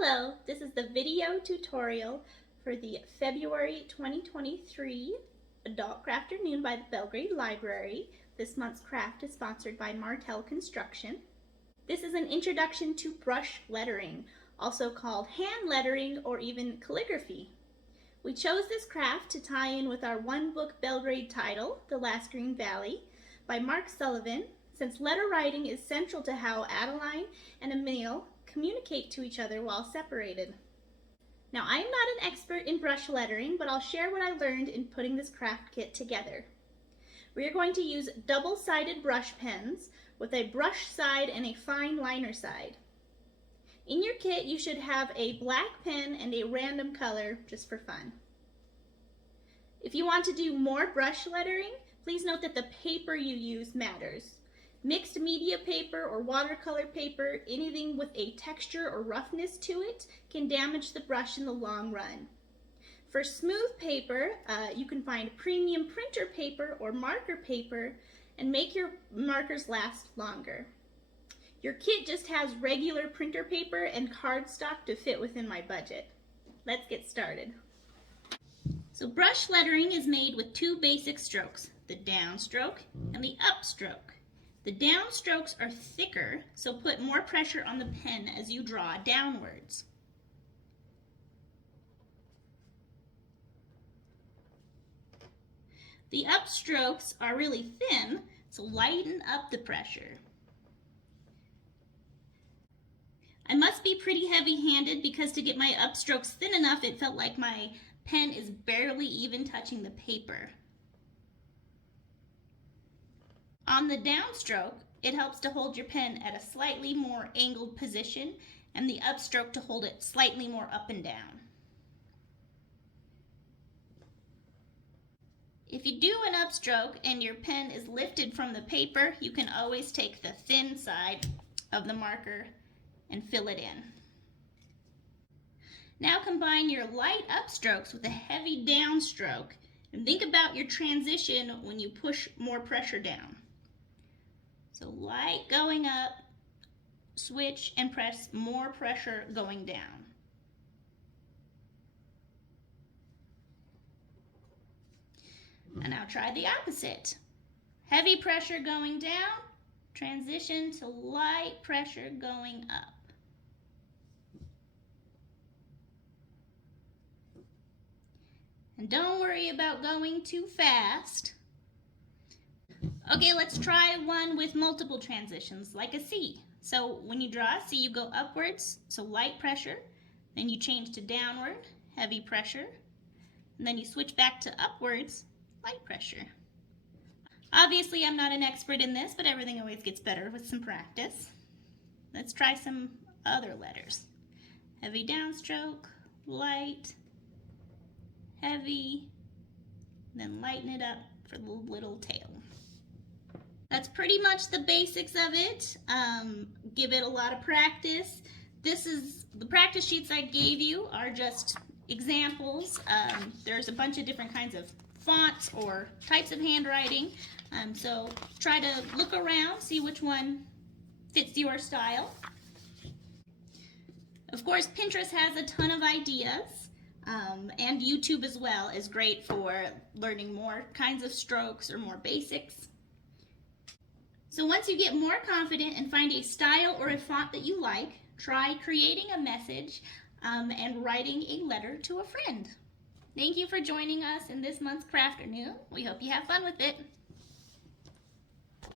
Hello, this is the video tutorial for the February 2023 Adult Crafternoon by the Belgrade Library. This month's craft is sponsored by Martel Construction. This is an introduction to brush lettering, also called hand lettering or even calligraphy. We chose this craft to tie in with our one-book Belgrade title, The Last Green Valley, by Mark Sullivan, since letter writing is central to how Adeline and Emil communicate to each other while separated. Now, I'm not an expert in brush lettering, but I'll share what I learned in putting this craft kit together. We are going to use double-sided brush pens with a brush side and a fine liner side. In your kit, you should have a black pen and a random color just for fun. If you want to do more brush lettering, please note that the paper you use matters. Mixed media paper or watercolor paper, anything with a texture or roughness to it, can damage the brush in the long run. For smooth paper, you can find premium printer paper or marker paper and make your markers last longer. Your kit just has regular printer paper and cardstock to fit within my budget. Let's get started. So brush lettering is made with two basic strokes, the downstroke and the upstroke. The downstrokes are thicker, so put more pressure on the pen as you draw downwards. The upstrokes are really thin, so lighten up the pressure. I must be pretty heavy-handed because to get my upstrokes thin enough, it felt like my pen is barely even touching the paper. On the downstroke, it helps to hold your pen at a slightly more angled position, and the upstroke to hold it slightly more up and down. If you do an upstroke and your pen is lifted from the paper, you can always take the thin side of the marker and fill it in. Now combine your light upstrokes with a heavy downstroke, and think about your transition when you push more pressure down. So light going up, switch and press more pressure going down. And now try the opposite. Heavy pressure going down, transition to light pressure going up. And don't worry about going too fast. Okay, let's try one with multiple transitions, like a C. So when you draw a C, you go upwards, so light pressure, then you change to downward, heavy pressure, and then you switch back to upwards, light pressure. Obviously, I'm not an expert in this, but everything always gets better with some practice. Let's try some other letters. Heavy downstroke, light, heavy, then lighten it up for the little tail. That's pretty much the basics of it. Give it a lot of practice. The practice sheets I gave you are just examples. There's a bunch of different kinds of fonts or types of handwriting. So try to look around, see which one fits your style. Of course, Pinterest has a ton of ideas, and YouTube as well is great for learning more kinds of strokes or more basics. So once you get more confident and find a style or a font that you like, try creating a message and writing a letter to a friend. Thank you for joining us in this month's Crafternoon. We hope you have fun with it.